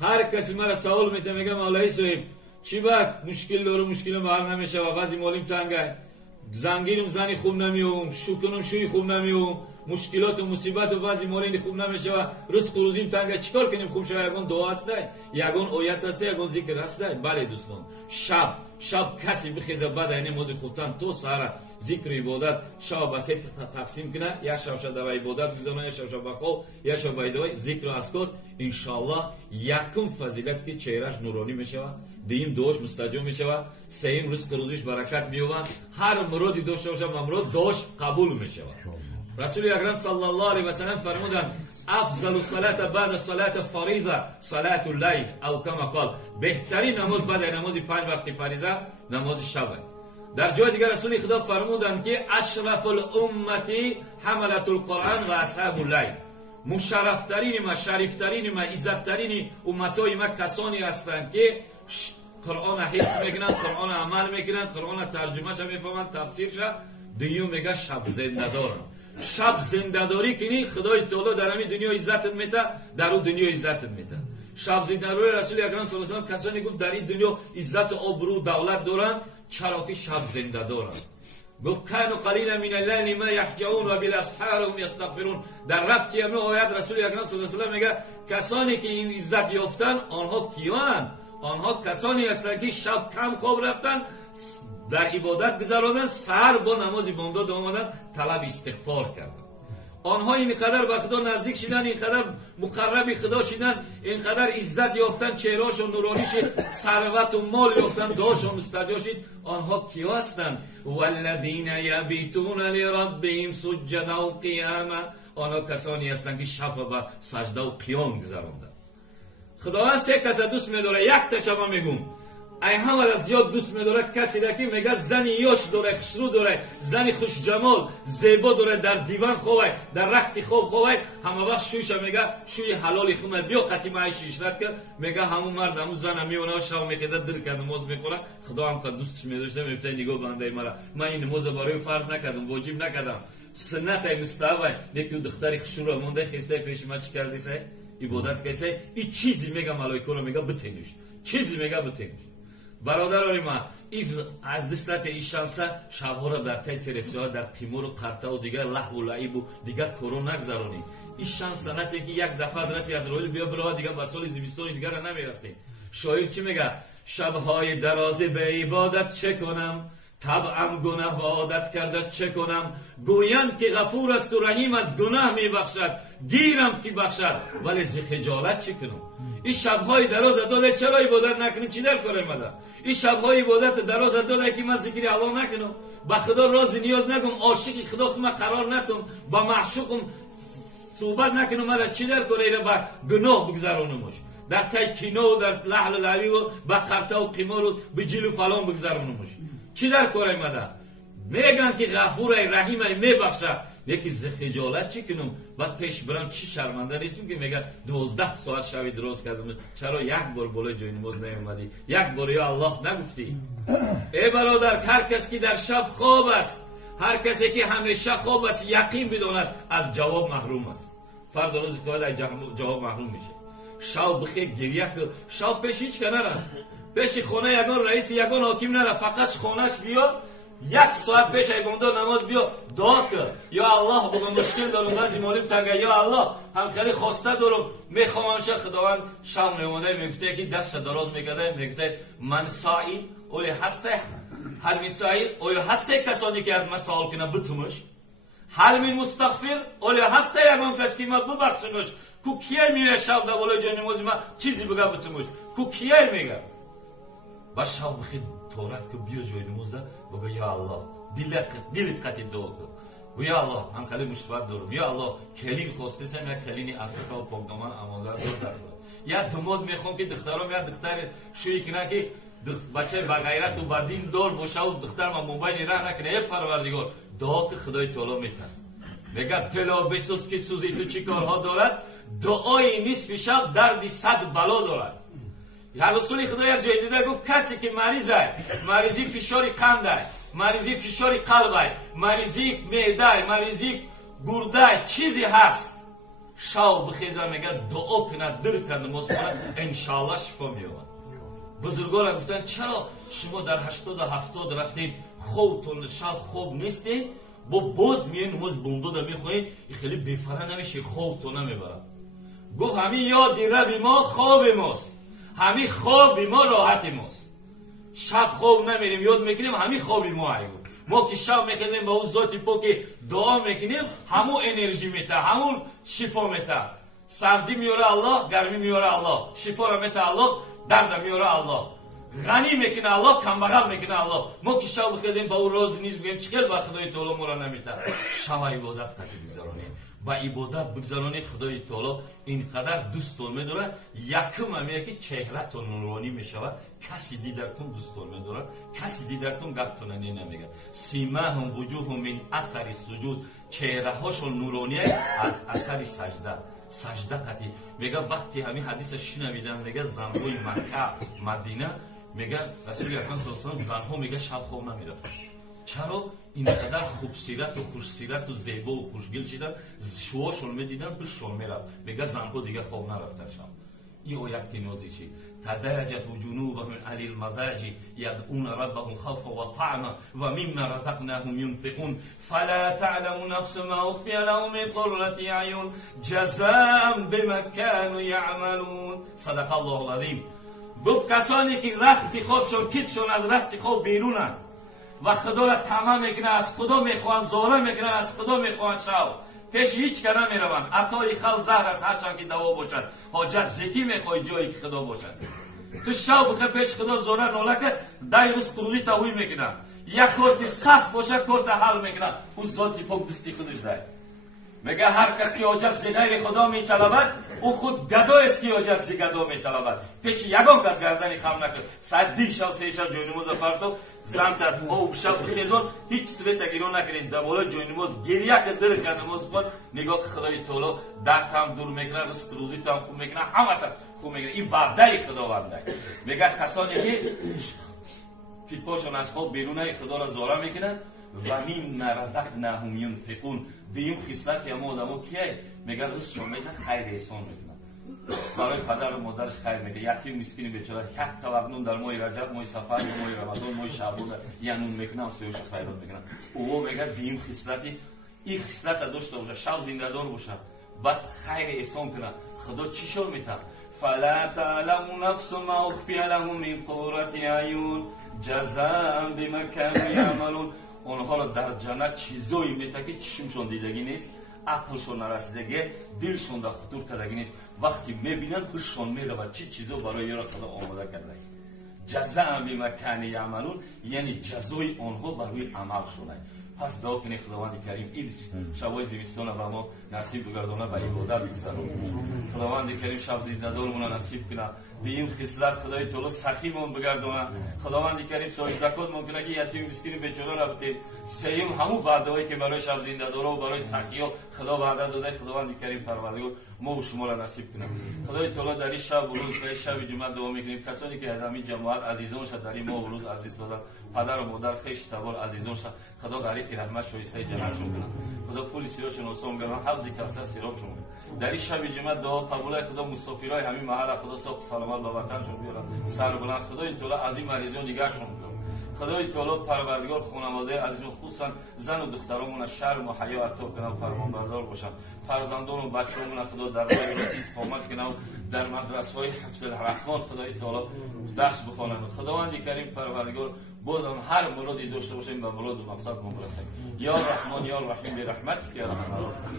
هر کسی مرا سوال میته میگه مولوی صاحب چی وقت مشکل دارم مشکلم حل نمیشه و بعضی مالیم تنگه زنگیرم زنی خوب نمیوم شوکنم شوی خوب نمیوم مشکلات و مصیبت و بعضی مالین خوب نمیشه و رزق و روزیم تنگه چیکار کنیم خوب شوه یگان دعا است یگان آیت است یگان ذکر است بله دوستان شب کسی بخیزه بعد این موضوع خوبتن تو سهر ذکر عبادت شب بسیط تقسیم کنه یا شب در عبادت بزنه یا شب بخواب یا شب باید ذکر و اذکار انشاءالله یکم فضیلت که چهرهش نورانی میشه دیم دوش مستجاب میشه سیم رزق روزیش برکت میوه هر مرادی داشته باشه مراد داشت قبول میشه رسول اکرم صلی الله علیه و سلم فرمودند افضل الصلاه بعد الصلاه فریضه صلاه اللیل او کما قال بهترین نماز بعد نماز 5 وقت فریضه نماز شب. در جای دیگر رسول خدا فرمودند که اشرف الامه حملة القرآن و اصحاب اللیل مشرفترین ما شریفترین ما عزتترین امتای ما کسانی هستند که قرآن حفظ میکنند قرآن عمل میکنند قرآن ترجمه ش میفهمند تفسیرش دیو میگه شب زنده دارن شب زنده داری کنی خدای تعالی در همین دنیا عزتت میده در اون دنیا عزتت میده. شب زنده داری رسول اکرم صلی الله علیه و آله کسانی گفت در این دنیا عزت و آبرو دولت دارن چرا که شب زنده دارن. گفت کانوا قلیلا من اللیل ما یهجعون و بالاسحار هم یستغفرون. در ربطی همه آیات رسول اکرم صلی الله علیه و آله میگه کسانی که این عزت یافتن آنها کیان؟ آنها کسانی هستند که شب کم خواب رفتن در عبادت گذراندن سحر با نماز بامداد آمدن طلب استغفار کردن. آنها اینقدر به خدا نزدیک شدن اینقدر مقرب خدا شدن اینقدر عزت یافتن چهرهاشون نورانی شد ثروت و مال یافتن دعاشون مستجاب شد. آنها کیا هستند؟ والذین یبیتون لربهم سجدا و قیاما. آنها کسانی هستند که شب و سجده و قیام گذراندن. خداوند سه کس دوست می‌داره یک تاشو میگم ای همه از زیاد دوست می‌داره کسی را که میگه زنی یاش داره خسرو داره زنی خوش جمال زیبا داره در دیوان خوابه در رخت خواب خوابه همه وقت شویش میگه شوی حلالی خونه بیا قتیمه اشرت کرد میگه همون مرد همون زن میونه شب میخواد در کرد نماز میخونه خدا هم که دوستش می‌داشته میگه نگاه بنده مرا من این نماز برای فرض نکردم واجب نکردم سنت مستوى یکی دختری خشوع مونده خسته پیش ما چی کردی سه عبادت کیسه این چیزی میگه ملائکه رو میگه بتینش چیزی میگه بتینش. برادران ما از دستت این شانس شبها را در تای ترسیا در تیمور و قرطه و دیگر لهو و لعب و دیگر کرو نگذارونی. این شانس سنتی که یک دفعه حضرتی از رویل بیا برای دیگر با سال زمستون دیگر نمیرسیم. شاعر چی میگه؟ شبهای درازی به عبادت چه کنم طبعم گناه و عادت کرده چه کنم گویند که غفور است و رحیم از گناه میبخشد گیرم که بخشد ولی ز خجالت چه کنم. این شبهای دراز داده چرا عبادت نکنیم چی در کار ماده این شبهای عبادت دراز داده که من ذکر الله نکنم با خدا راز نیاز نگم عاشق خدا خودم قرار نتم با معشوقم صحبت نکنم ماده چی در کار اینا با گناه بگذرونمش در تای کینو در لحل و لعبی و با قرطه و قمار و بجیل و فلان بگذرونمش چی در کار ماده میگن که غفور رحیم میبخشه یکی ز خجالت چی کنم بعد پیش برم چی شرمنده نیستیم که میگه 12 ساعت شب دراز کردم چرا یک بار بالای جای نماز نیومدی یک بار یا الله نگفتی. ای برادر هر کس که در شب خواب است هر کسی که همیشه خواب است یقین بداند از جواب محروم است فردا روز قیامت جواب محروم میشه. شب بخیر گریه شب پیش هیچ کنه پیش خونه یگان رئیس یگان حاکم نره فقط خونش بیا یک ساعت پیش ایبانده نماز بیا دعا کن یا الله بگم مشکل دارم بعضی مالیم تنگه یا الله همکاری خواسته دارم میخوام همشه خداوند شام نمونه میگفته که دست دراز میکرده میگفته من سائل اولی هسته هر می سائل اولی هسته کسانی که از من سوال کنه بتومش هر می مستغفر اولی هسته یگان کس که من ببخشمش کو کیه میره شب در بالای جای نماز من چیزی بگه بتومش کو کیه میگه با شب بخیر تورات که بیا جای نماز ده بگو یا الله دلت قطعی دعا کن و یا الله هم خیلی مشفت دارم یا الله کلین خواسته سم یا کلین افریقا و پاکدامن اماندار دار یا دماد میخوام که دخترام یا دختر شوی کنه که بچه با غیرت و با دین دار باشه و دختر ما موبایل راه نکنه ای پروردگار دعا که خدای تعالی میکنه میگه دلا بسوز که سوزی تو چی کارها دارد دعای نصف شب دردی 100 بلا دارد. یا رسول خدا یک جای دیده گفت کسی که مریضه مریضی فشار قنده مریضی فشار قلبه مریضی معده مریضی گرده چیزی هست شاو بخیزه میگه دعا کنه در کنه نماز کنه انشالله شفا میاد. بزرگان گفتن چرا شما در 80 70 رفتید خوبتون شب خوب نیستید با باز میین نماز بندو میخونید خیلی بیفره نمیشه خوبتون نمیبره. گفت همین یاد رب ما خواب ماست، همین خواب ما راحت ماست. شب خوب نمیریم یاد میکنیم همین خواب ما هست. ما که شب میخیزیم با اون ذاتی پاک دعا میکنیم همون انرژی میته، همون شفا میته. سردی میاره الله، گرمی میاره الله، شفا را میته الله، درد میاره الله. غنی میکنه الله، کمبغل میکنه الله. ما که شب بخیزیم با اون راز نیست بگیم چقدر با خدای تعالی ما را نمیته. شب عبادت قطعی بگذارانیم. با عبادت بگذارانید خدای تعالی اینقدر دوستون میداره. یکم همیه که چهرهتون نورانی میشود، کسی دیدرتون دوستون میداره، کسی دیدرتون گپتون نمیگه. سیماهم وجوههم من اثر سجود، چهره هاشون نورانی از اثر سجده. سجده قطعی میگه وقتی همین حدیث شنیدم میگه زنهای مکه مدینه میگه رسول اکرم صلی الله علیه و آله زنها میگه شب خواب نمیرفتن. چرا؟ اینقدر خوبصورت و خوشصورت و زیبا و خوشگل شدن شوهاشون میدیدن بهشون میرفت. میگه زنها دیگه خواب نرفتن شب. این آیت که نازل شد تداعت جنوبهم علی المضاجع یدعون ربهم خوفا و طمعا و مما رزقناهم ينفقون فلا تعلم نفس ما اخفی لهم من قرة اعین جزاء بما كانوا یعملون. صدق الله العظیم. گفت کسانی که رخت خوابشون کیتشون از رست خواب بیرونن و خدا را طمع میکنن، از خدا میخوان، زوره میکنن، از خدا میخوان شب پیش هیچ که نمیروند. عطای خل زهر است هرچند که دوا باشد. حاجت زیکی میخوای جایی که خدا باشد. تو شب بخیر پیش خدا زوره ناله که دای روز قروری تاوی میکنن. یک کارت سخت باشه کارت حل میکنن. او ذاتی پاک دستی خودش دای. میگه هر کس که حاجت زی غیر خدا میطلبد او خود گدا است که حاجت زی گدا میطلبد. پیش یگان کس گردنی خم نکرد. ساعت 2 شب 3 شب جای نماز فرتو زن در او شب خیزون هیچ سوی تگیرون نکنین. در بالا جای نماز گریه که در که نماز خود نگاه که خدای تعالی درد هم دور میکنه، رزق روزی هم خوب میکنه، همه تا خوب میکنه. این وعده خداونده. میگه کسانی که پیتپاشون از خواب بیرونه خدا را زاره میکنن و مما رزقناهم ينفقون. دیم خصلت ما آدمو کیه؟ میگه از شمیت خیر احسان میکنن. برای پدر و مادرش خیر میکنه. یتیم مسکین بیچاره یک طبق نون در ماه رجب، ماه سفر، ماه رمضان، ماه شعبان یا نون میکنن، سویش خیرات میکنن. او میگه دیم خصلتی این خصلت داشته باشه، شب زنده دار باشه، بعد خیر احسان کنه. خدا چی شو میته؟ فلا تعلم نفس ما اخفی لهم من قرة اعین جزاء بما كانوا یعملون. اونها را در جنت چیزایی میته که چشمشون دیدگی نیست، عقلشون نرسیدگی، دلشون در خطور کردگی نیست. وقتی میبینن خوششون میرود چی چیزا برای را خدا آماده کرده. جزاء بما كانوا یعملون یعنی جزای آنها برای عمل شده. پس دعا کنید خداوند کریم این شبای زمستان و ما نصیب بگردونه به عبادت بگذاریم. خداوند کریم شب زنده‌دارمون نصیب کنه. دیم خصلت خدای تعالی سخیمون بگردونه. خداوند کریم صاحب زکات ممکنه که یتیم مسکین بیچاره را بده. سیم همون وعده‌ای که برای شب زنده‌دارا و برای سخیا خدا وعده داده. خداوند کریم پروردگار ما و شما را نصیب کنه. خدای تعالی در این شب و روز در شب جمعه دعا میکنیم کسانی که از همین جماعت عزیزانش در این ماه و روز عزیز دادن، پدر و مادر خویش تبار عزیزانش خدا غریق رحمت شایسته جنتشون کنه. خدا پول سیراشون آسان گردن، حفظ کوثر سیرابشون کنه. در این شب جمعه دعا قبول خدا مسافرای همین محل خدا صاحب سلامت به وطنشون بیارن. سر بلند خدای تعالی از این مریضان دیگه‌شون کنه. خدای تعالی پروردگار خانواده عزیزان خصوصا زن و دخترامون شرم و حیا عطا کنه و فرمانبردار باشن. فرزندان و بچه‌مون خدا در راه استقامت کنه و در مدرسه‌های حفظ الرحمن خدای تعالی درس بخونن. خداوند کریم پروردگار بازم هر مرادی داشته باشیم به مراد و مقصد ما برسیم. یا رحمان یا رحیم برحمتک یا ارحم الراحمین.